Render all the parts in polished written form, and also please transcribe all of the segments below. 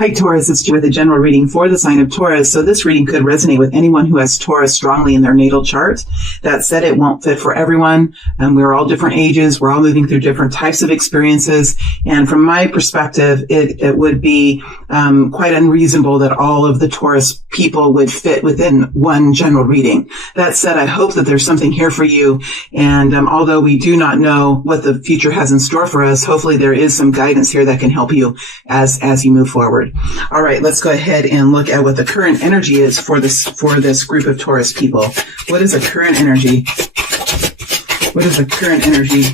Hi, Taurus. It's with a general reading for the sign of Taurus. So this reading could resonate with anyone who has Taurus strongly in their natal chart. That said, it won't fit for everyone. We're all different ages. We're all moving through different types of experiences. And from my perspective, it would be quite unreasonable that all of the Taurus people would fit within one general reading. That said, I hope that there's something here for you. And although we do not know what the future has in store for us, hopefully there is some guidance here that can help you as you move forward. All right, let's go ahead and look at what the current energy is for this group of Taurus people. What is the current energy? What is the current energy?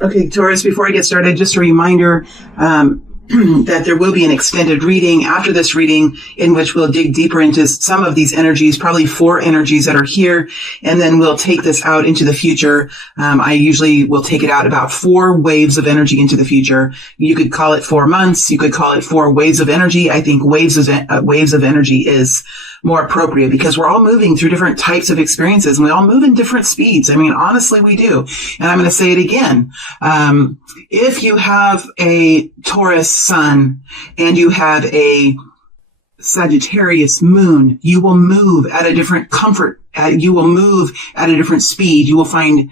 Okay, Taurus, before I get started, just a reminder that there will be an extended reading after this reading in which we'll dig deeper into some of these energies, probably 4 energies that are here, and then we'll take this out into the future. I usually will take it out about 4 waves of energy into the future. You could call it 4 months. You could call it 4 waves of energy. I think waves of energy is more appropriate because we're all moving through different types of experiences and we all move in different speeds. I mean, honestly, we do. And I'm going to say it again. If you have a Taurus sun and you have a Sagittarius moon, you will move at a different comfort. You will move at a different speed. You will find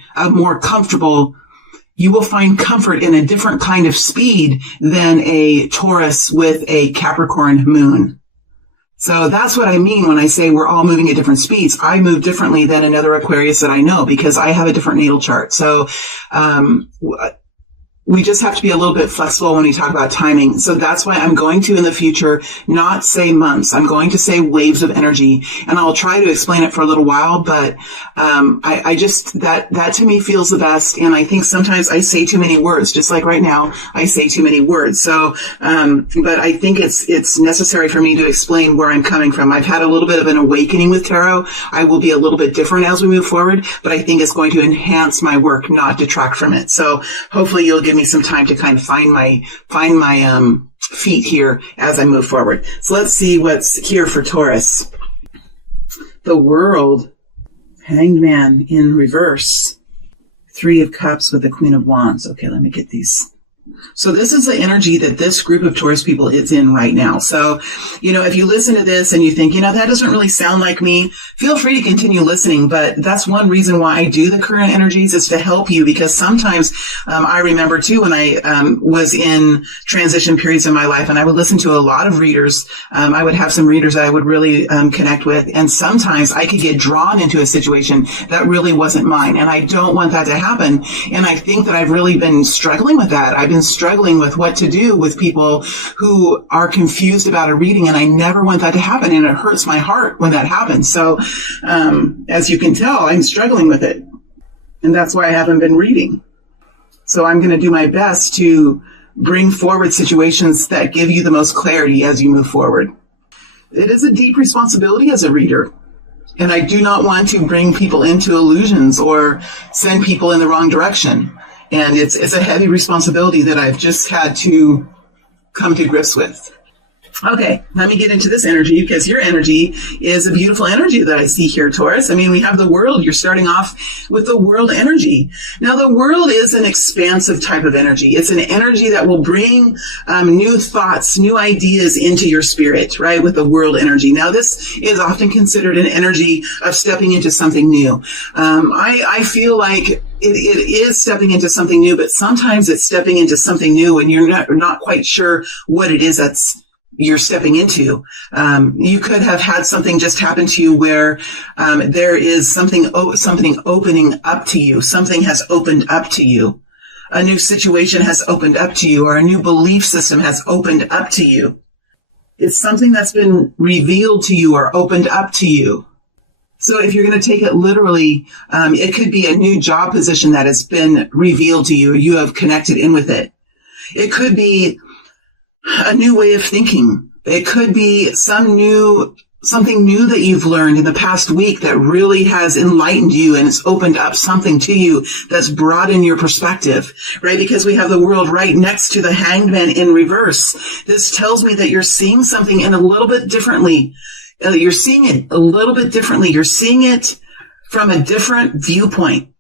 you will find comfort in a different kind of speed than a Taurus with a Capricorn moon. So that's what I mean when I say we're all moving at different speeds. I move differently than another Aquarius that I know because I have a different natal chart. So, we just have to be a little bit flexible when we talk about timing. So that's why I'm going to, in the future, not say months. I'm going to say waves of energy. And I'll try to explain it for a little while, but I just, that to me feels the best. And I think sometimes I say too many words, just like right now, I say too many words. So, but I think it's necessary for me to explain where I'm coming from. I've had a little bit of an awakening with tarot. I will be a little bit different as we move forward, but I think it's going to enhance my work, not detract from it. So hopefully you'll give me some time to kind of find my feet here as I move forward. So let's see what's here for Taurus. The World, Hanged Man in reverse, 3 of Cups with the Queen of Wands. Okay, let me get these. So this is the energy that this group of Taurus people is in right now. So, if you listen to this and you think, that doesn't really sound like me, feel free to continue listening. But that's one reason why I do the current energies is to help you, because sometimes I remember too when I was in transition periods in my life and I would listen to a lot of readers. I would have some readers that I would really connect with. And sometimes I could get drawn into a situation that really wasn't mine. And I don't want that to happen. And I think that I've really been struggling with that. I've been struggling with what to do with people who are confused about a reading, and I never want that to happen, and it hurts my heart when that happens. So as you can tell, I'm struggling with it, and that's why I haven't been reading. So I'm going to do my best to bring forward situations that give you the most clarity as you move forward. It is a deep responsibility as a reader, and I do not want to bring people into illusions or send people in the wrong direction. And it's a heavy responsibility that I've just had to come to grips with. Okay, let me get into this energy, because your energy is a beautiful energy that I see here, Taurus. I mean, we have the World. You're starting off with the World energy. Now, the World is an expansive type of energy. It's an energy that will bring new thoughts, new ideas into your spirit, right, with the World energy. Now, this is often considered an energy of stepping into something new. I feel like it is stepping into something new, but sometimes it's stepping into something new and you're not quite sure what it is you're stepping into. You could have had something just happen to you where there is something opening up to you. Something has opened up to you. A new situation has opened up to you, or a new belief system has opened up to you. It's something that's been revealed to you or opened up to you. So if you're going to take it literally, it could be a new job position that has been revealed to you, or you have connected in with it. It could be a new way of thinking. It could be something new that you've learned in the past week that really has enlightened you and it's opened up something to you that's broadened your perspective, right? Because we have the World right next to the Hanged Man in reverse. This tells me that you're seeing something in a little bit differently. You're seeing it a little bit differently. You're seeing it from a different viewpoint.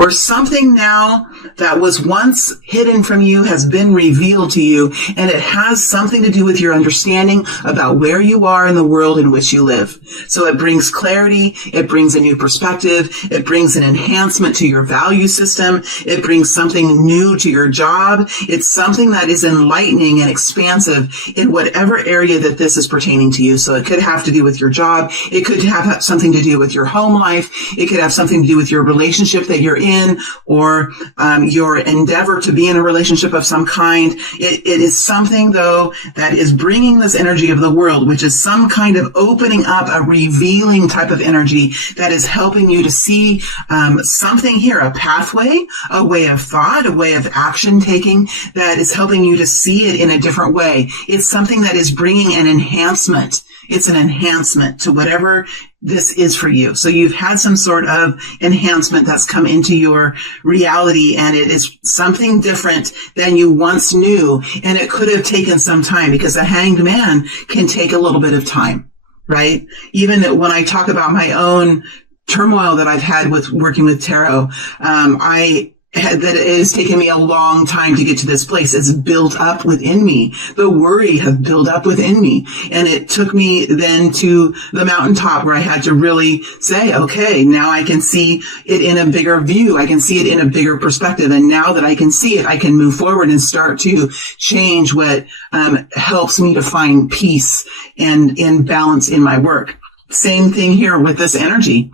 or something now that was once hidden from you has been revealed to you, and it has something to do with your understanding about where you are in the world in which you live. So it brings clarity, it brings a new perspective, it brings an enhancement to your value system, it brings something new to your job. It's something that is enlightening and expansive in whatever area that this is pertaining to you. So it could have to do with your job, it could have something to do with your home life, it could have something to do with your relationship that you're in, or your endeavor to be in a relationship of some kind. It is something, though, that is bringing this energy of the world, which is some kind of opening up, a revealing type of energy that is helping you to see something here, a pathway, a way of thought, a way of action taking that is helping you to see it in a different way. It's something that is bringing an enhancement. It's an enhancement to whatever this is for you. So you've had some sort of enhancement that's come into your reality, and it is something different than you once knew. And it could have taken some time, because a hanged man can take a little bit of time, right? Even when I talk about my own turmoil that I've had with working with tarot, that it has taken me a long time to get to this place. It's built up within me. The worry has built up within me. And it took me then to the mountaintop where I had to really say, okay, now I can see it in a bigger view. I can see it in a bigger perspective. And now that I can see it, I can move forward and start to change what helps me to find peace and balance in my work. Same thing here with this energy.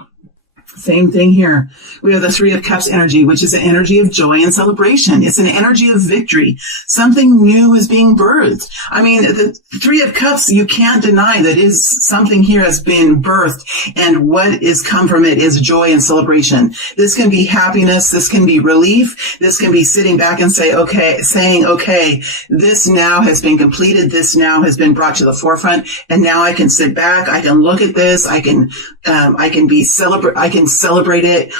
Same thing here. We have the Three of Cups energy, which is an energy of joy and celebration. It's an energy of victory. Something new is being birthed. I mean, the Three of Cups, you can't deny that is something here has been birthed, and what is come from it is joy and celebration. This can be happiness. This can be relief. This can be sitting back and saying, okay, this now has been completed. This now has been brought to the forefront. And now I can sit back. I can look at this. I can celebrate it.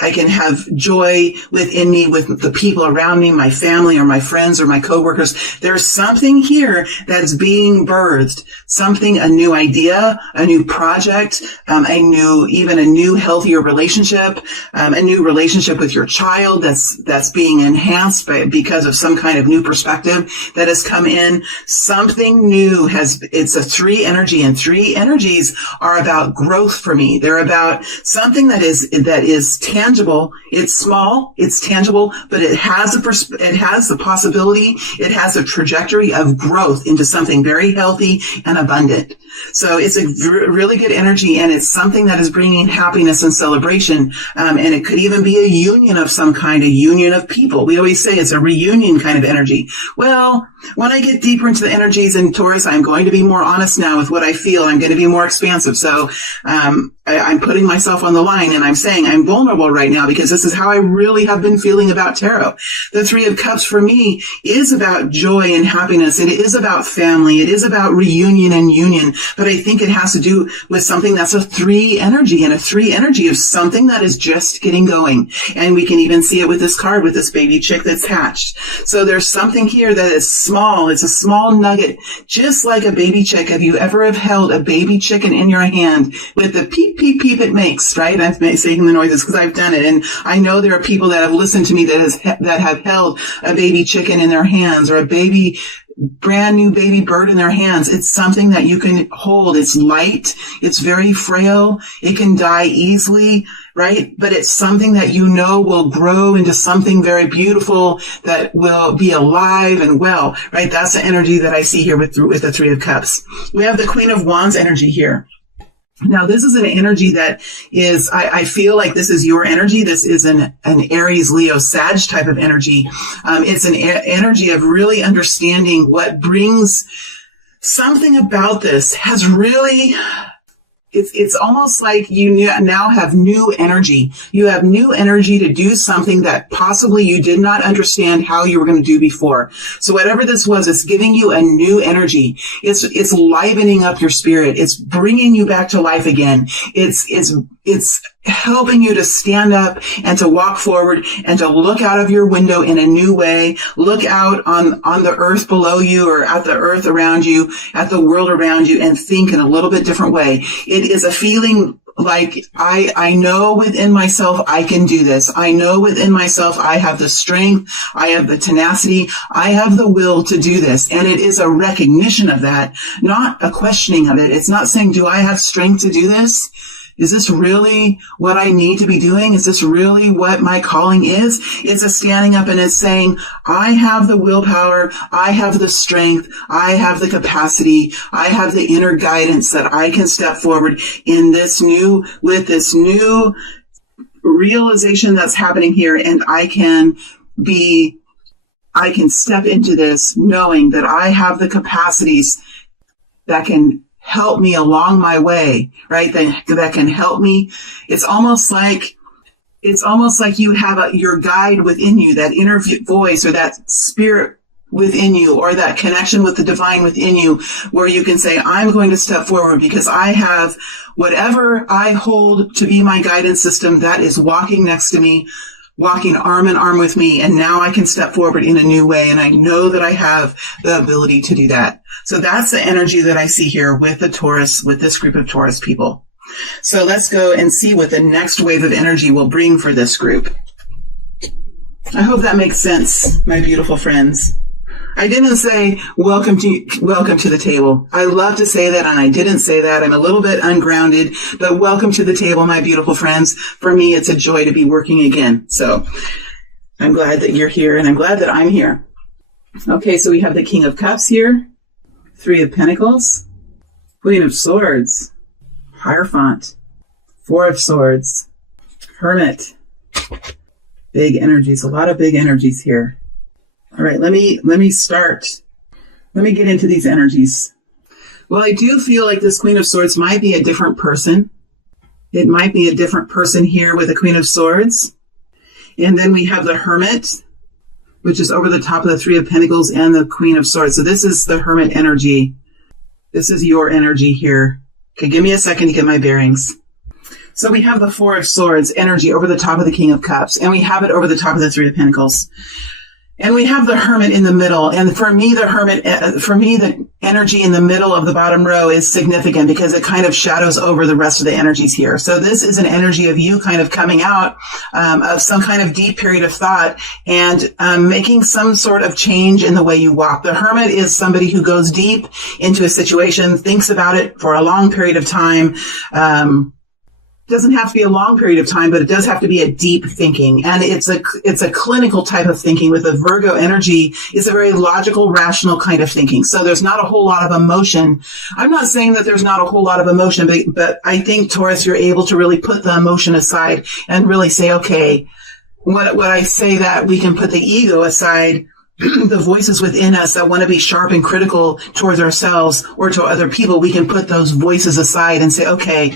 I can have joy within me with the people around me, my family or my friends or my coworkers. There's something here that's being birthed, a new idea, a new project, even a new healthier relationship, a new relationship with your child that's being enhanced because of some kind of new perspective that has come in. Something new it's a three energy, and three energies are about growth for me. They're about something that is tangible. It's small, it's tangible, but it has the possibility, it has a trajectory of growth into something very healthy and abundant. So it's a really good energy, and it's something that is bringing happiness and celebration. And it could even be a union of some kind, a union of people. We always say it's a reunion kind of energy. Well, when I get deeper into the energies in Taurus, I'm going to be more honest now with what I feel. I'm going to be more expansive. So, I'm putting myself on the line, and I'm saying I'm vulnerable right now because this is how I really have been feeling about tarot. The Three of Cups for me is about joy and happiness. It is about family. It is about reunion and union. But I think it has to do with something that's a three energy, and a three energy of something that is just getting going. And we can even see it with this card, with this baby chick that's hatched. So there's something here that is small. It's a small nugget, just like a baby chick. Have you ever held a baby chicken in your hand with the peep, peep, peep it makes, right? I'm saying the noises because I've done it. And I know there are people that have listened to me that have held a baby chicken in their hands, or a brand new baby bird in their hands. It's something that you can hold. It's light. It's very frail. It can die easily, right? But it's something that you know will grow into something very beautiful that will be alive and well, right? That's the energy that I see here with the Three of Cups. We have the Queen of Wands energy here. Now, this is an energy that is, I feel like this is your energy. This is an Aries, Leo, Sag type of energy. It's an energy of really understanding what brings something about this has really, it's almost like you now have new energy. You have new energy to do something that possibly you did not understand how you were going to do before. So whatever this was, it's giving you a new energy. It's livening up your spirit. It's bringing you back to life again. It's helping you to stand up and to walk forward and to look out of your window in a new way. Look out on the earth below you, or at the earth around you, at the world around you, and think in a little bit different way. It is a feeling like I know within myself I can do this. I know within myself I have the strength, I have the tenacity, I have the will to do this. And it is a recognition of that, not a questioning of it. It's not saying, do I have strength to do this? Is this really what I need to be doing? Is this really what my calling is? It's a standing up and it's saying, I have the willpower, I have the strength, I have the capacity, I have the inner guidance that I can step forward in this new, with this new realization that's happening here. And I can step into this knowing that I have the capacities that can help me along my way, right? That can help me. It's almost like you have your guide within you, that inner voice or that spirit within you, or that connection with the divine within you, where you can say, I'm going to step forward because I have whatever I hold to be my guidance system that is walking next to me, walking arm in arm with me. And now I can step forward in a new way. And I know that I have the ability to do that. So that's the energy that I see here with the Taurus, with this group of Taurus people. So let's go and see what the next wave of energy will bring for this group. I hope that makes sense, my beautiful friends. I didn't say welcome to the table. I love to say that, and I didn't say that. I'm a little bit ungrounded, but welcome to the table, my beautiful friends. For me, it's a joy to be working again. So I'm glad that you're here, and I'm glad that I'm here. Okay, so we have the King of Cups here, Three of Pentacles, Queen of Swords, Hierophant, Four of Swords, Hermit. Big energies, a lot of big energies here. All right, let me start. Let me get into these energies. Well, I do feel like this Queen of Swords might be a different person. It might be a different person here with the Queen of Swords. And then we have the Hermit, which is over the top of the Three of Pentacles and the Queen of Swords. So this is the Hermit energy. This is your energy here. Okay, give me a second to get my bearings. So we have the Four of Swords energy over the top of the King of Cups, and we have it over the top of the Three of Pentacles. And we have the Hermit in the middle. And for me, the energy in the middle of the bottom row is significant because it kind of shadows over the rest of the energies here. So this is an energy of you kind of coming out of some kind of deep period of thought and making some sort of change in the way you walk. The Hermit is somebody who goes deep into a situation, thinks about it for a long period of time. Doesn't have to be a long period of time, but it does have to be a deep thinking. And it's a clinical type of thinking. With the Virgo energy, it's a very logical, rational kind of thinking. So there's not a whole lot of emotion. I'm not saying that there's not a whole lot of emotion, but I think, Taurus, you're able to really put the emotion aside and really say, okay, when I say that we can put the ego aside, the voices within us that want to be sharp and critical towards ourselves or to other people, we can put those voices aside and say, okay,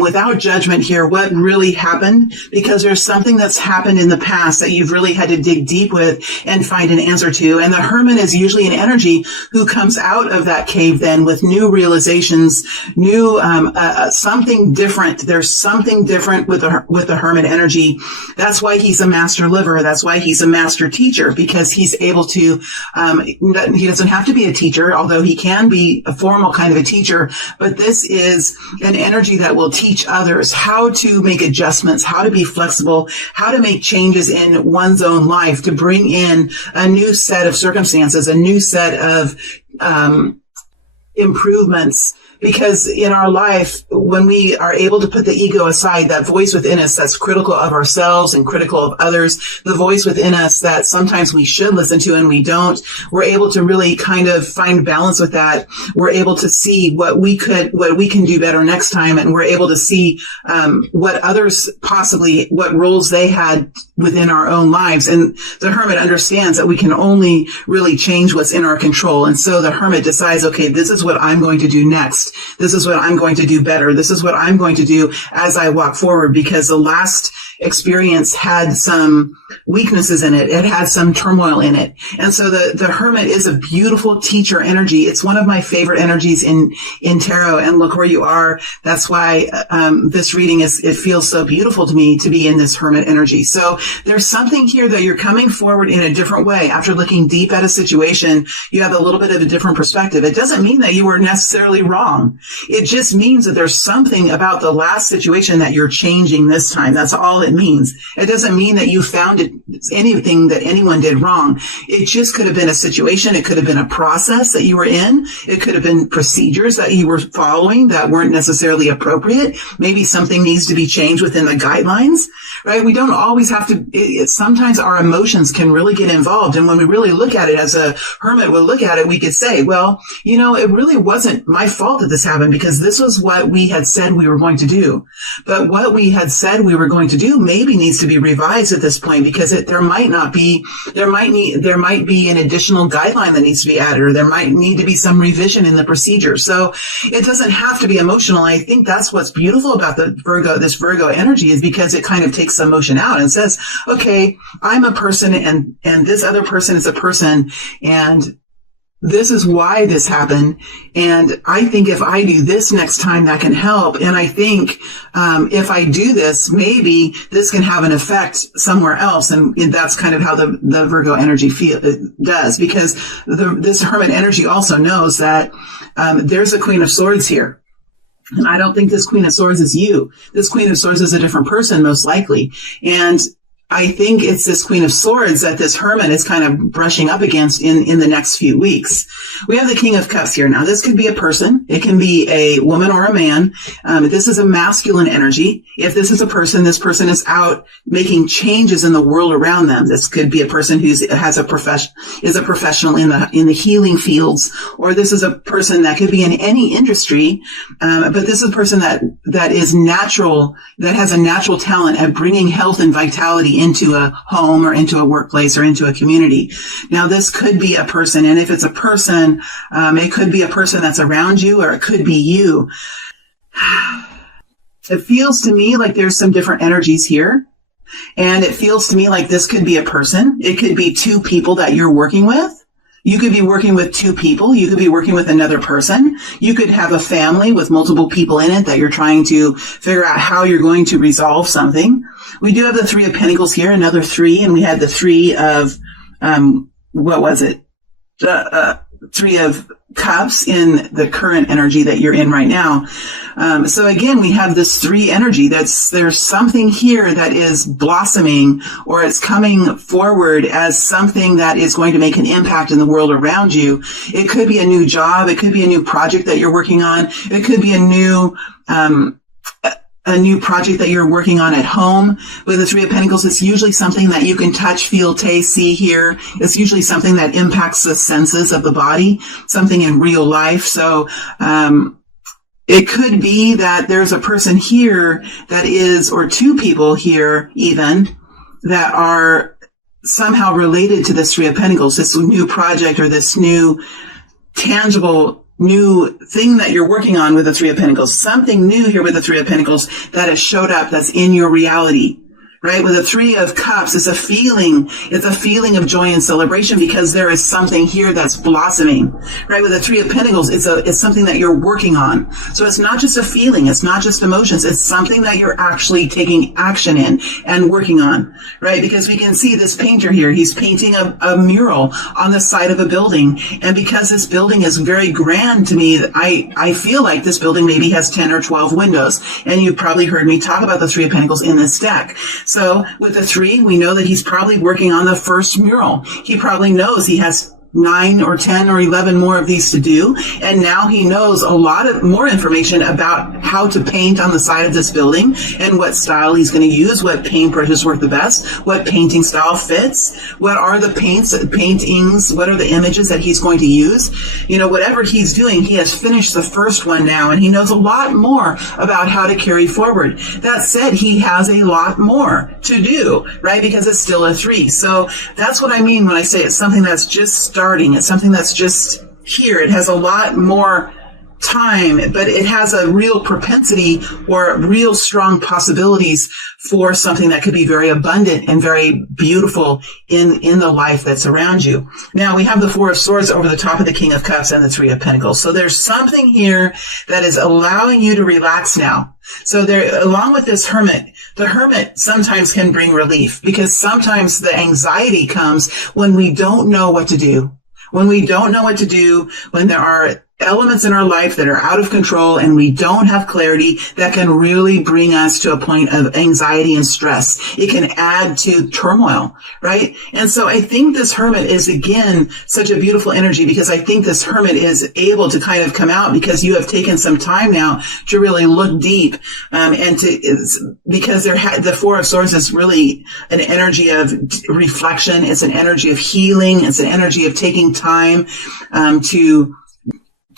without judgment here, what really happened? Because there's something that's happened in the past that you've really had to dig deep with and find an answer to. And the Hermit is usually an energy who comes out of that cave then with new realizations, new something different. There's something different with the Hermit energy. That's why he's a master liver. That's why he's a master teacher, because he's able to, he doesn't have to be a teacher, although he can be a formal kind of a teacher, but this is an energy that will teach others how to make adjustments, how to be flexible, how to make changes in one's own life to bring in a new set of circumstances, a new set of improvements. Because in our life, when we are able to put the ego aside, that voice within us that's critical of ourselves and critical of others, the voice within us that sometimes we should listen to and we don't, we're able to really kind of find balance with that. We're able to see what we can do better next time. And we're able to see what others possibly, what roles they had within our own lives. And the Hermit understands that we can only really change what's in our control. And so the Hermit decides, okay, this is what I'm going to do next. This is what I'm going to do better. This is what I'm going to do as I walk forward, because the last experience had some weaknesses in it. It had some turmoil in it. And so the Hermit is a beautiful teacher energy. It's one of my favorite energies in tarot. And look where you are. That's why this reading it feels so beautiful to me to be in this Hermit energy. So there's something here that you're coming forward in a different way. After looking deep at a situation, you have a little bit of a different perspective. It doesn't mean that you were necessarily wrong. wrong. It just means that there's something about the last situation that you're changing this time. That's all it means. It doesn't mean that you found anything that anyone did wrong. It just could have been a situation. It could have been a process that you were in. It could have been procedures that you were following that weren't necessarily appropriate. Maybe something needs to be changed within the guidelines, right? We don't always have to, sometimes our emotions can really get involved. And when we really look at it, as a hermit would look at it, we could say, well, it really wasn't my fault that this happened, because this was what we had said we were going to do. But what we had said we were going to do maybe needs to be revised at this point, because there might be an additional guideline that needs to be added, or there might need to be some revision in the procedure. So it doesn't have to be emotional. I think that's what's beautiful about this Virgo energy, is because it kind of takes the emotion out and says, okay, I'm a person and this other person is a person, and this is why this happened. And I think if I do this next time, that can help. And I think if I do this, maybe this can have an effect somewhere else. And that's kind of how the Virgo energy does, because this Hermit energy also knows that there's a Queen of Swords here. And I don't think this Queen of Swords is you. This Queen of Swords is a different person, most likely. And I think it's this Queen of Swords that this Hermit is kind of brushing up against in the next few weeks. We have the King of Cups here. Now, this could be a person. It can be a woman or a man. This is a masculine energy. If this is a person, this person is out making changes in the world around them. This could be a person who is a professional in the healing fields, or this is a person that could be in any industry. But this is a person that is natural, that has a natural talent at bringing health and vitality into a home or into a workplace or into a community. Now, this could be a person, and if it's a person, it could be a person that's around you, or it could be you. It feels to me like there's some different energies here, and it feels to me like this could be a person. It could be two people that you're working with. You could be working with two people. You could be working with another person. You could have a family with multiple people in it that you're trying to figure out how you're going to resolve something. We do have the Three of Pentacles here, another three, and we had the Three of, Three of Cups in the current energy that you're in right now. So again, we have this three energy. There's something here that is blossoming, or it's coming forward as something that is going to make an impact in the world around you. It could be a new job. It could be a new project that you're working on. It could be a new project that you're working on at home. With the Three of Pentacles, it's usually something that you can touch, feel, taste, see, hear. It's usually something that impacts the senses of the body, something in real life. So, it could be that there's a person here that is, or two people here even, that are somehow related to this Three of Pentacles, this new project or this new tangible new thing that you're working on with the Three of Pentacles. Something new here with the Three of Pentacles that has showed up that's in your reality. Right? With the Three of Cups, it's a feeling of joy and celebration, because there is something here that's blossoming. Right? With the Three of Pentacles, it's something that you're working on. So it's not just a feeling, it's not just emotions, it's something that you're actually taking action in and working on. Right? Because we can see this painter here, he's painting a mural on the side of a building. And because this building is very grand to me, I feel like this building maybe has 10 or 12 windows. And you've probably heard me talk about the Three of Pentacles in this deck. So with the three, we know that he's probably working on the first mural. He probably knows he has 9 or 10 or 11 more of these to do. And now he knows a lot of more information about how to paint on the side of this building and what style he's going to use, what paintbrushes work the best, what painting style fits, what are the paintings, what are the images that he's going to use. Whatever he's doing, he has finished the first one now, and he knows a lot more about how to carry forward. That said, he has a lot more to do, right? Because it's still a three. So that's what I mean when I say it's something that's just starting. It's something that's just here. It has a lot more time, but it has a real propensity or real strong possibilities for something that could be very abundant and very beautiful in the life that's around you. Now we have the Four of Swords over the top of the King of Cups and the Three of Pentacles. So there's something here that is allowing you to relax now. So there, along with this Hermit, the Hermit sometimes can bring relief, because sometimes the anxiety comes when we don't know what to do. When we don't know what to do, when there are elements in our life that are out of control and we don't have clarity, that can really bring us to a point of anxiety and stress. It can add to turmoil, right? And so I think this Hermit is, again, such a beautiful energy, because I think this Hermit is able to kind of come out because you have taken some time now to really look deep, and because the Four of Swords is really an energy of reflection. It's an energy of healing. It's an energy of taking time to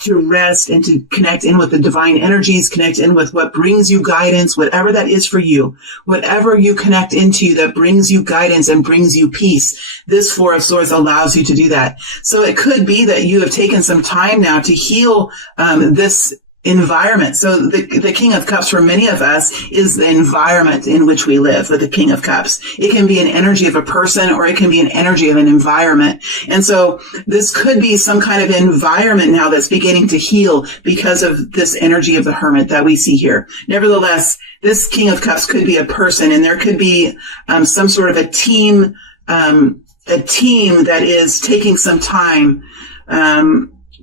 rest and to connect in with the divine energies, connect in with what brings you guidance, whatever that is for you, whatever you connect into that brings you guidance and brings you peace. This Four of Swords allows you to do that. So it could be that you have taken some time now to heal this environment. So the King of Cups for many of us is the environment in which we live with the King of Cups. It can be an energy of a person, or it can be an energy of an environment. And so this could be some kind of environment now that's beginning to heal because of this energy of the Hermit that we see here. Nevertheless, this King of Cups could be a person, and there could be some sort of a team that is taking some time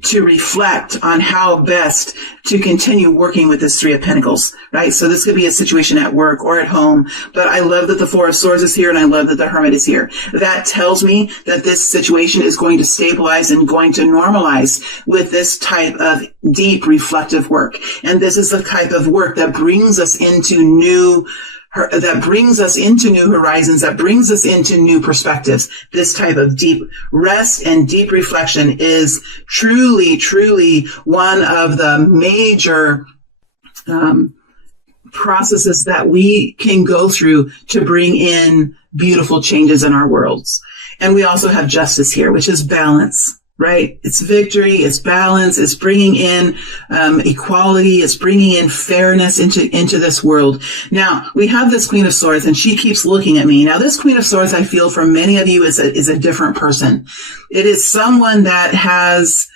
to reflect on how best to continue working with this Three of Pentacles, right? So this could be a situation at work or at home, but I love that the Four of Swords is here, and I love that the Hermit is here. That tells me that this situation is going to stabilize and going to normalize with this type of deep reflective work. And this is the type of work that brings us into new horizons, that brings us into new perspectives. This type of deep rest and deep reflection is truly, truly one of the major processes that we can go through to bring in beautiful changes in our worlds. And we also have Justice here, which is balance. Right? It's victory, it's balance, it's bringing in equality, it's bringing in fairness into this world. Now, we have this Queen of Swords, and she keeps looking at me. Now, this Queen of Swords, I feel for many of you is a different person. It is someone that has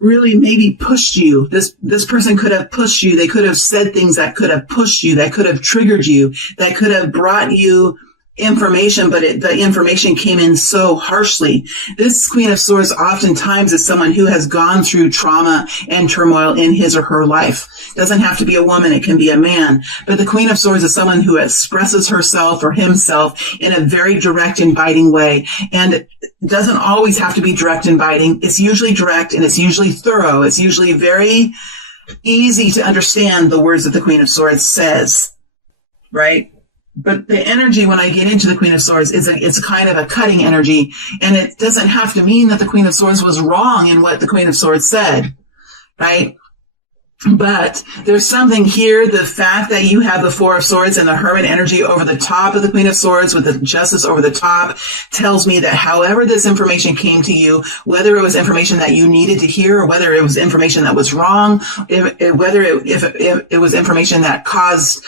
really maybe pushed you. This person could have pushed you. They could have said things that could have pushed you, that could have triggered you, that could have brought you information, but the information came in so harshly. This Queen of Swords oftentimes is someone who has gone through trauma and turmoil in his or her life. It doesn't have to be a woman, it can be a man. But the Queen of Swords is someone who expresses herself or himself in a very direct and biting way. And it doesn't always have to be direct and biting. It's usually direct, and it's usually thorough. It's usually very easy to understand the words that the Queen of Swords says, right? But the energy when I get into the Queen of Swords it's kind of a cutting energy, and it doesn't have to mean that the Queen of Swords was wrong in what the Queen of Swords said, right? But there's something here, the fact that you have the Four of Swords and the Hermit energy over the top of the Queen of Swords with the Justice over the top tells me that however this information came to you, whether it was information that you needed to hear or whether it was information that was wrong, whether it was information that caused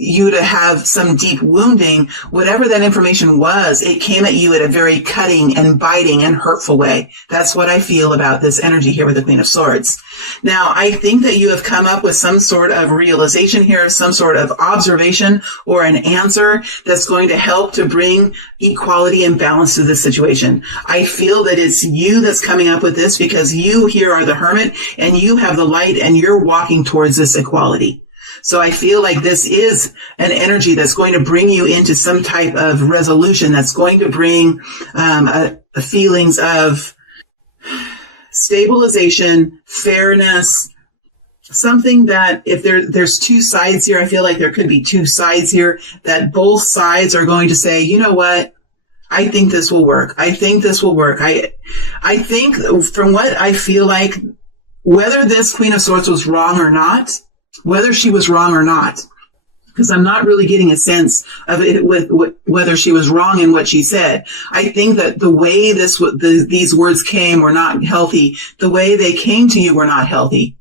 you to have some deep wounding, whatever that information was, it came at you in a very cutting and biting and hurtful way. That's what I feel about this energy here with the Queen of Swords. Now, I think that you have come up with some sort of realization here, some sort of observation or an answer that's going to help to bring equality and balance to this situation. I feel that it's you that's coming up with this because you here are the Hermit and you have the light and you're walking towards this equality. So I feel like this is an energy that's going to bring you into some type of resolution, that's going to bring feelings of stabilization, fairness, something that if there's two sides here, I feel like there could be two sides here, that both sides are going to say, you know what? I think this will work. I think this will work. I think from what I feel like, whether this Queen of Swords was wrong or not, whether she was wrong or not, because I'm not really getting a sense of it with whether she was wrong in what she said. I think that the way these words came were not healthy. The way they came to you were not healthy.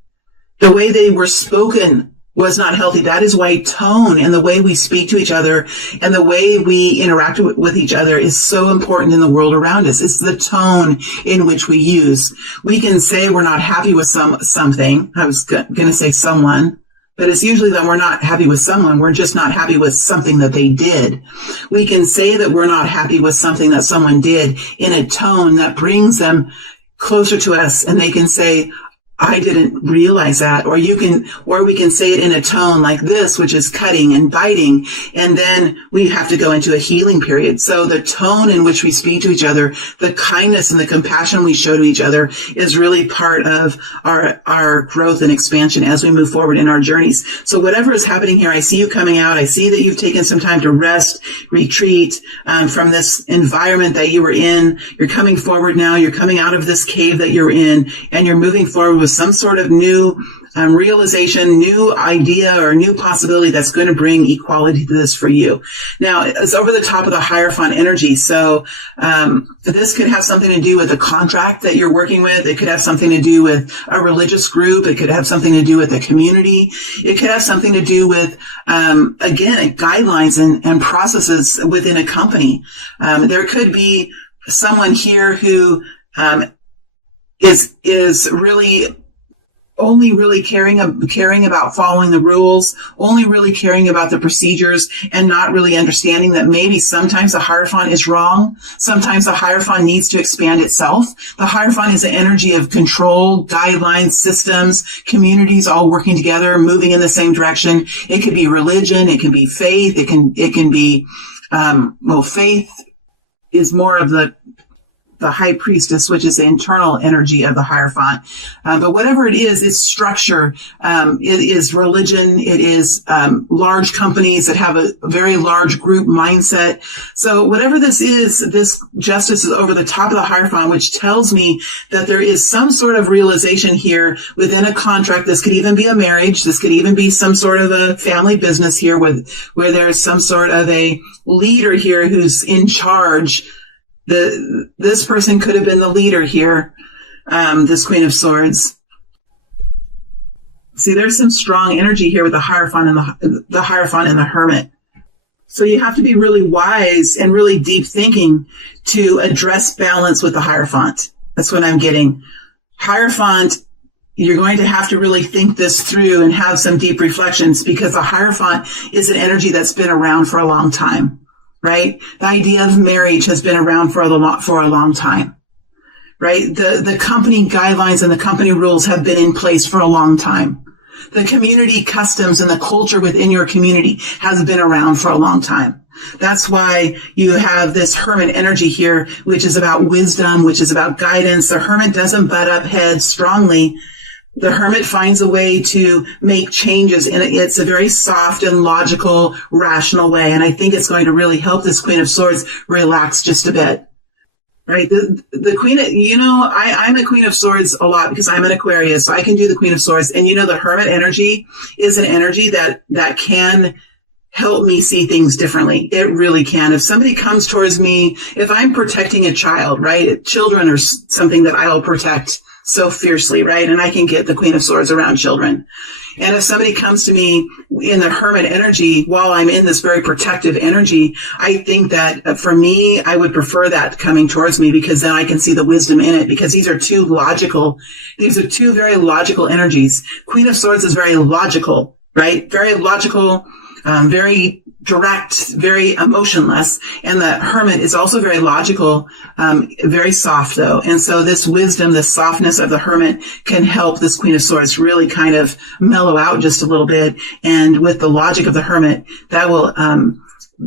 The way they were spoken was not healthy. That is why tone and the way we speak to each other and the way we interact with each other is so important in the world around us. It's the tone in which we use. We can say we're not happy with something. I was going to say someone. But it's usually that we're not happy with someone. We're just not happy with something that they did. We can say that we're not happy with something that someone did in a tone that brings them closer to us. And they can say, I didn't realize that. Or we can say it in a tone like this, which is cutting and biting. And then we have to go into a healing period. So the tone in which we speak to each other, the kindness and the compassion we show to each other is really part of our growth and expansion as we move forward in our journeys. So whatever is happening here, I see you coming out. I see that you've taken some time to rest, retreat, from this environment that you were in. You're coming forward now. You're coming out of this cave that you're in, and you're moving forward with some sort of new realization, new idea, or new possibility that's going to bring equality to this for you. Now, it's over the top of the Hierophant energy. So this could have something to do with a contract that you're working with. It could have something to do with a religious group. It could have something to do with a community. It could have something to do with, again, guidelines and processes within a company. There could be someone here who is really only really caring about following the rules, only really caring about the procedures, and not really understanding that maybe sometimes the Hierophant is wrong. Sometimes the Hierophant needs to expand itself. The Hierophant is an energy of control, guidelines, systems, communities all working together, moving in the same direction. It could be religion. It can be faith. It can be, faith is more of the high priestess, which is the internal energy of the Hierophant. But whatever it is, it's structure. It is religion. It is large companies that have a very large group mindset. So whatever this is, this justice is over the top of the Hierophant, which tells me that there is some sort of realization here within a contract. This could even be a marriage. This could even be some sort of a family business here where there's some sort of a leader here who's in charge. This person could have been the leader here, this Queen of Swords. See, there's some strong energy here with the Hierophant and the Hierophant and the Hermit. So you have to be really wise and really deep thinking to address balance with the Hierophant. That's what I'm getting. Hierophant, you're going to have to really think this through and have some deep reflections, because the Hierophant is an energy that's been around for a long time. Right? The idea of marriage has been around for a long time, right? The company guidelines and the company rules have been in place for a long time. The community customs and the culture within your community has been around for a long time. That's why you have this Hermit energy here, which is about wisdom, which is about guidance. The Hermit doesn't butt up heads strongly. The Hermit finds a way to make changes, and it's a very soft and logical, rational way. And I think it's going to really help this Queen of Swords relax just a bit, right? The Queen, I'm a Queen of Swords a lot because I'm an Aquarius, so I can do the Queen of Swords. And the Hermit energy is an energy that can help me see things differently. It really can. If somebody comes towards me, if I'm protecting a child, right? Children are something that I'll protect so fiercely, right? And I can get the Queen of Swords around children. And if somebody comes to me in the Hermit energy while I'm in this very protective energy, I think that for me, I would prefer that coming towards me, because then I can see the wisdom in it, because these are two very logical energies. Queen of Swords is very logical, right? Very logical, very direct, very emotionless. And the Hermit is also very logical, very soft though. And so this wisdom, this softness of the Hermit can help this Queen of Swords really kind of mellow out just a little bit. And with the logic of the Hermit, that will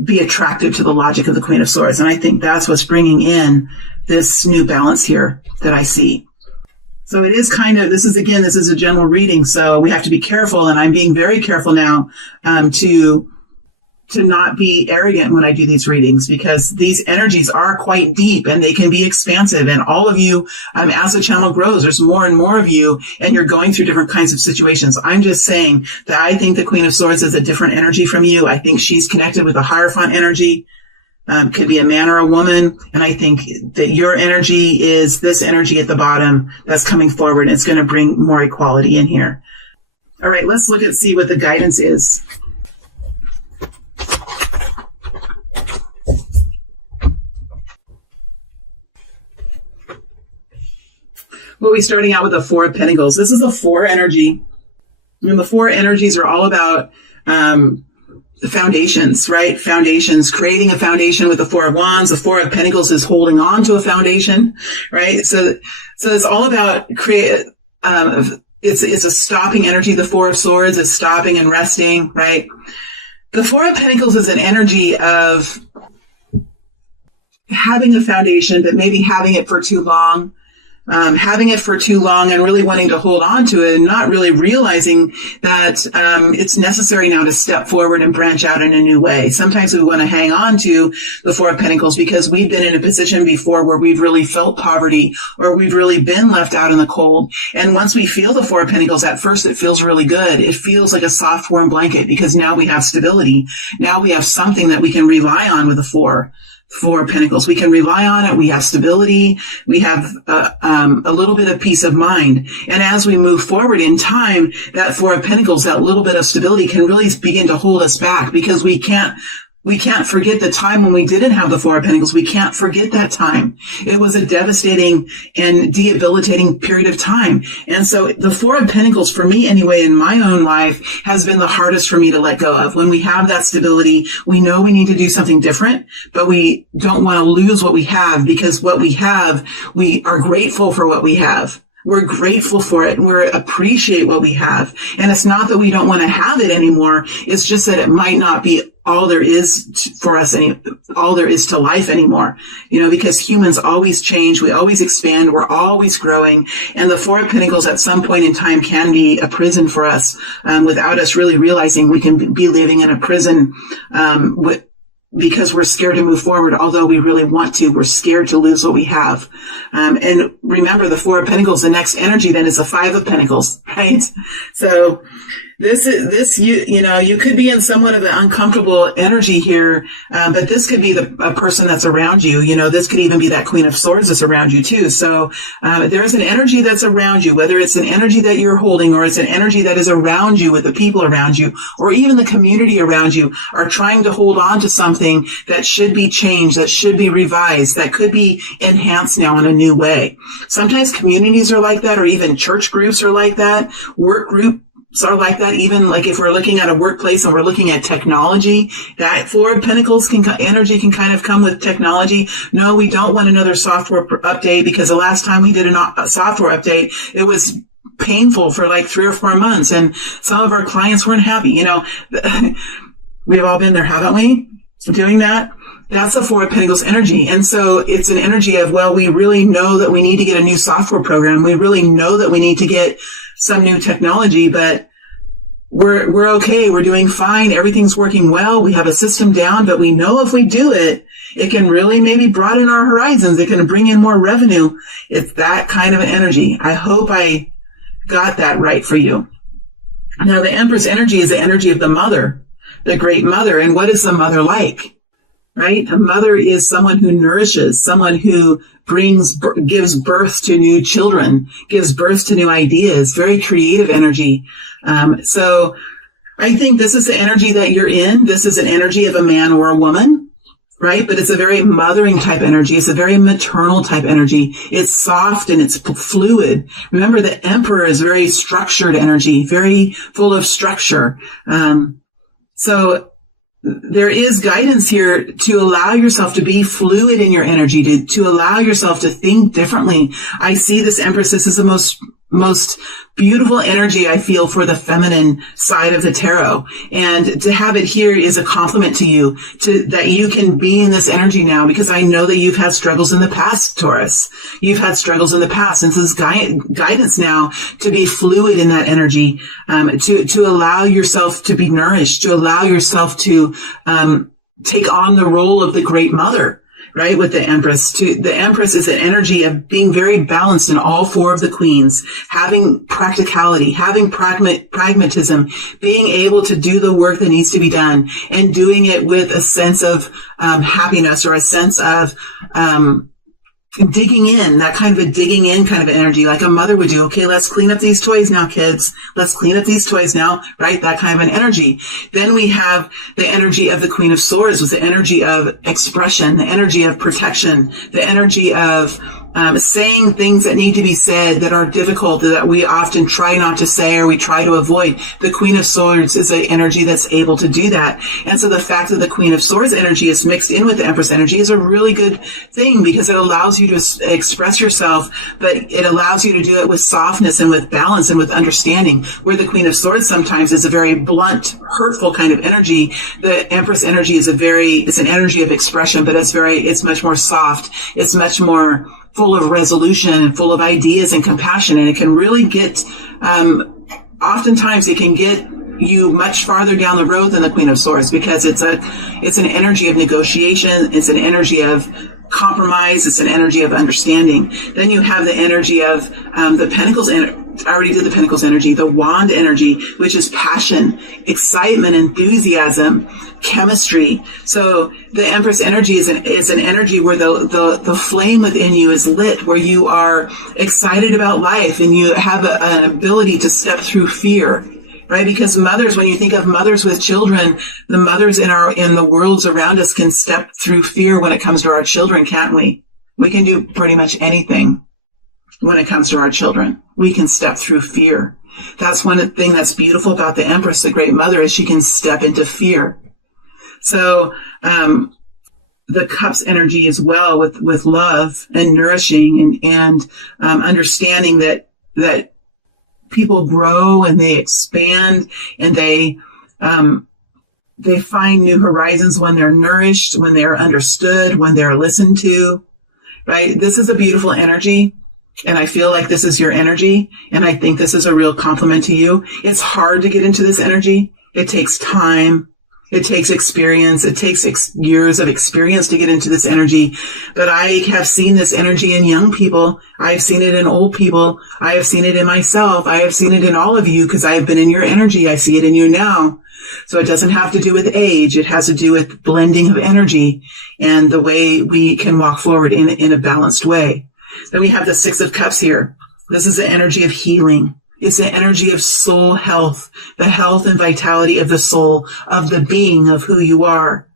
be attractive to the logic of the Queen of Swords. And I think that's what's bringing in this new balance here that I see. So it is this is a general reading. So we have to be careful. And I'm being very careful now to not be arrogant when I do these readings, because these energies are quite deep and they can be expansive. And all of you, as the channel grows, there's more and more of you, and you're going through different kinds of situations. I'm just saying that I think the Queen of Swords is a different energy from you. I think she's connected with the Hierophant energy. Could be a man or a woman. And I think that your energy is this energy at the bottom that's coming forward. And it's going to bring more equality in here. All right, let's see what the guidance is. We'll be starting out with the Four of Pentacles. This is a four energy. And the four energies are all about foundations, right? Foundations, creating a foundation with the Four of Wands. The Four of Pentacles is holding on to a foundation, right? So it's all about it's a stopping energy. The Four of Swords is stopping and resting, right? The Four of Pentacles is an energy of having a foundation, but maybe having it for too long. And really wanting to hold on to it and not really realizing that it's necessary now to step forward and branch out in a new way. Sometimes we want to hang on to the Four of Pentacles because we've been in a position before where we've really felt poverty or we've really been left out in the cold. And once we feel the Four of Pentacles, at first it feels really good. It feels like a soft, warm blanket because now we have stability. Now we have something that we can rely on with the Four of Pentacles. We can rely on it. We have stability. We have a little bit of peace of mind. And as we move forward in time, that Four of Pentacles, that little bit of stability can really begin to hold us back because we can't forget the time when we didn't have the Four of Pentacles. We can't forget that time. It was a devastating and debilitating period of time. And so the Four of Pentacles, for me anyway, in my own life, has been the hardest for me to let go of. When we have that stability, we know we need to do something different, but we don't want to lose what we have because what we have, we are grateful for what we have. We're grateful for it and we appreciate what we have. And it's not that we don't want to have it anymore. It's just that it might not be all there is for us, all there is to life anymore. Because humans always change. We always expand. We're always growing. And the Four of Pentacles at some point in time can be a prison for us, without us really realizing we can be living in a prison, because we're scared to move forward, although we really want to. We're scared to lose what we have. And remember, the Four of Pentacles, the next energy then is the Five of Pentacles, right? So you could be in somewhat of an uncomfortable energy here, but this could be a person that's around you. This could even be that Queen of Swords that's around you too. So there's an energy that's around you, whether it's an energy that you're holding or it's an energy that is around you with the people around you or even the community around you are trying to hold on to something that should be changed, that should be revised, that could be enhanced now in a new way. Sometimes communities are like that, or even church groups are like that, work groups are like that. Even like if we're looking at a workplace and we're looking at technology, that Four of Pentacles energy can kind of come with technology. No, we don't want another software update because the last time we did a software update, it was painful for like 3 or 4 months and some of our clients weren't happy. We've all been there, haven't we? Doing that. That's a Four of Pentacles energy. And so it's an energy of, well, we really know that we need to get a new software program. We really know that we need to get some new technology, but we're okay. We're doing fine. Everything's working well. We have a system down, but we know if we do it, it can really maybe broaden our horizons. It can bring in more revenue. It's that kind of an energy. I hope I got that right for you. Now, the Empress energy is the energy of the mother, the great mother. And what is the mother like? Right? A mother is someone who nourishes, someone who gives birth to new children, gives birth to new ideas, very creative energy. So I think this is the energy that you're in. This is an energy of a man or a woman, right? But it's a very mothering type energy. It's a very maternal type energy. It's soft and it's fluid. Remember, the Emperor is very structured energy, very full of structure. So there is guidance here to allow yourself to be fluid in your energy, to allow yourself to think differently. I see this Empress. This is the most beautiful energy I feel for the feminine side of the tarot. And to have it here is a compliment to you, that you can be in this energy now, because I know that you've had struggles in the past, Taurus. You've had struggles in the past. And so this guidance now to be fluid in that energy, to allow yourself to be nourished, to allow yourself to take on the role of the great mother. Right, with the Empress. The Empress is an energy of being very balanced in all 4 of the queens, having practicality, having pragmatism, being able to do the work that needs to be done, and doing it with a sense of happiness, or a sense of digging in, that kind of a digging in kind of energy, like a mother would do. Okay, let's clean up these toys now, kids. Let's clean up these toys now, right? That kind of an energy. Then we have the energy of the Queen of Swords, with the energy of expression, the energy of protection, the energy of saying things that need to be said that are difficult, that we often try not to say or we try to avoid. The Queen of Swords is an energy that's able to do that. And so the fact that the Queen of Swords energy is mixed in with the Empress energy is a really good thing, because it allows you to express yourself, but it allows you to do it with softness and with balance and with understanding. Where the Queen of Swords sometimes is a very blunt, hurtful kind of energy, the Empress energy is it's an energy of expression, but it's much more soft. It's much more full of resolution and full of ideas and compassion. And it can really get, oftentimes it can get you much farther down the road than the Queen of Swords, because it's an energy of negotiation. It's an energy of compromise. It's an energy of understanding. Then you have the energy of the Pentacles energy. I already did the Pentacles energy, the Wand energy, which is passion, excitement, enthusiasm, chemistry. So the Empress energy is an energy where the flame within you is lit, where you are excited about life and you have an ability to step through fear. Right? Because mothers, when you think of mothers with children, the mothers in the worlds around us can step through fear when it comes to our children, can't we? We can do pretty much anything when it comes to our children. We can step through fear. That's one thing that's beautiful about the Empress, the Great Mother, is she can step into fear. So, the Cups energy as well, with love and nourishing and understanding that people grow and they expand and they find new horizons when they're nourished, when they're understood, when they're listened to, right? This is a beautiful energy. And I feel like this is your energy. And I think this is a real compliment to you. It's hard to get into this energy. It takes time. It takes experience. It takes years of experience to get into this energy. But I have seen this energy in young people. I've seen it in old people. I have seen it in myself. I have seen it in all of you, because I have been in your energy. I see it in you now. So it doesn't have to do with age. It has to do with blending of energy and the way we can walk forward in a balanced way. Then we have the Six of Cups here. This is the energy of healing. It's the energy of soul health, the health and vitality of the soul, of the being of who you are.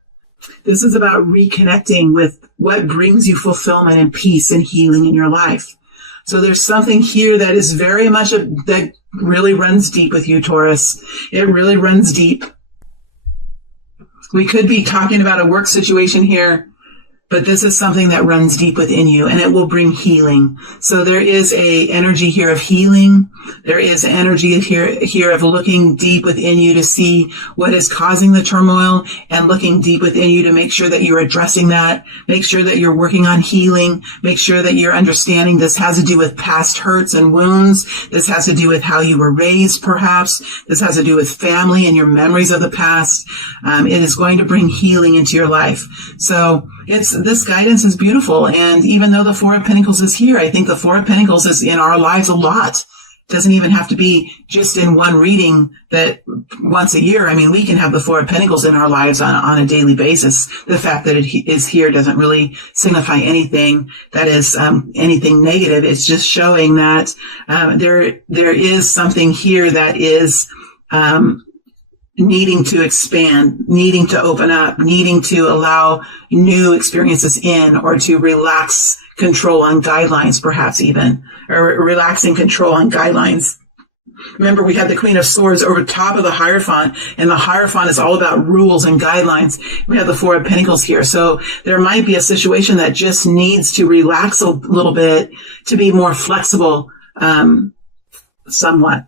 This is about reconnecting with what brings you fulfillment and peace and healing in your life. So there's something here that is very much that really runs deep with you, Taurus. It really runs deep. We could be talking about a work situation here, but this is something that runs deep within you, and it will bring healing. So there is a energy here of healing. There is energy here of looking deep within you to see what is causing the turmoil, and looking deep within you to make sure that you're addressing that. Make sure that you're working on healing. Make sure that you're understanding this has to do with past hurts and wounds. This has to do with how you were raised, perhaps. This has to do with family and your memories of the past. It is going to bring healing into your life. So this guidance is beautiful. And even though the Four of Pentacles is here, I think the Four of Pentacles is in our lives a lot. It doesn't even have to be just in one reading that once a year. I mean, we can have the Four of Pentacles in our lives on a daily basis. The fact that it is here doesn't really signify anything that is anything negative. It's just showing that there is something here that is needing to expand, needing to open up, needing to allow new experiences in, or to relax control on guidelines, perhaps even, or relaxing control on guidelines. Remember, we had the Queen of Swords over top of the Hierophant, and the Hierophant is all about rules and guidelines. We have the Four of Pentacles here. So there might be a situation that just needs to relax a little bit to be more flexible, somewhat.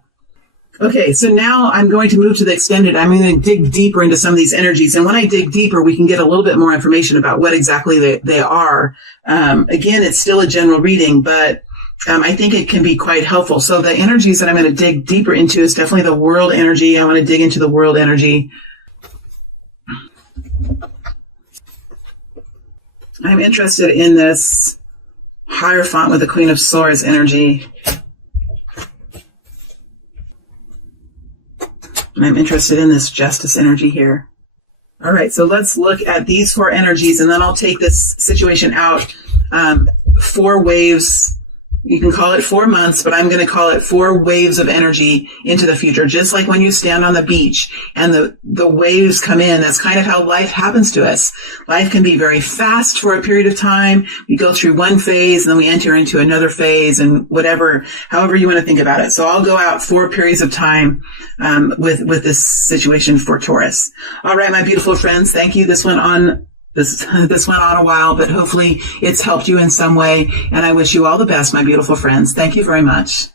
Okay, so now I'm going to move to the extended. I'm going to dig deeper into some of these energies. And when I dig deeper, we can get a little bit more information about what exactly they are. Again, it's still a general reading, but I think it can be quite helpful. So the energies that I'm going to dig deeper into is definitely the world energy. I want to dig into the world energy. I'm interested in this Hierophant with the Queen of Swords energy. And I'm interested in this Justice energy here. All right, so let's look at these four energies, and then I'll take this situation out 4 waves You can call it 4 months, but I'm going to call it 4 waves of energy into the future. Just like when you stand on the beach and the waves come in, that's kind of how life happens to us. Life can be very fast for a period of time. We go through one phase and then we enter into another phase and however you want to think about it. So I'll go out 4 periods of time, with this situation for Taurus. All right, my beautiful friends. Thank you. This went on a while, but hopefully it's helped you in some way. And I wish you all the best, my beautiful friends. Thank you very much.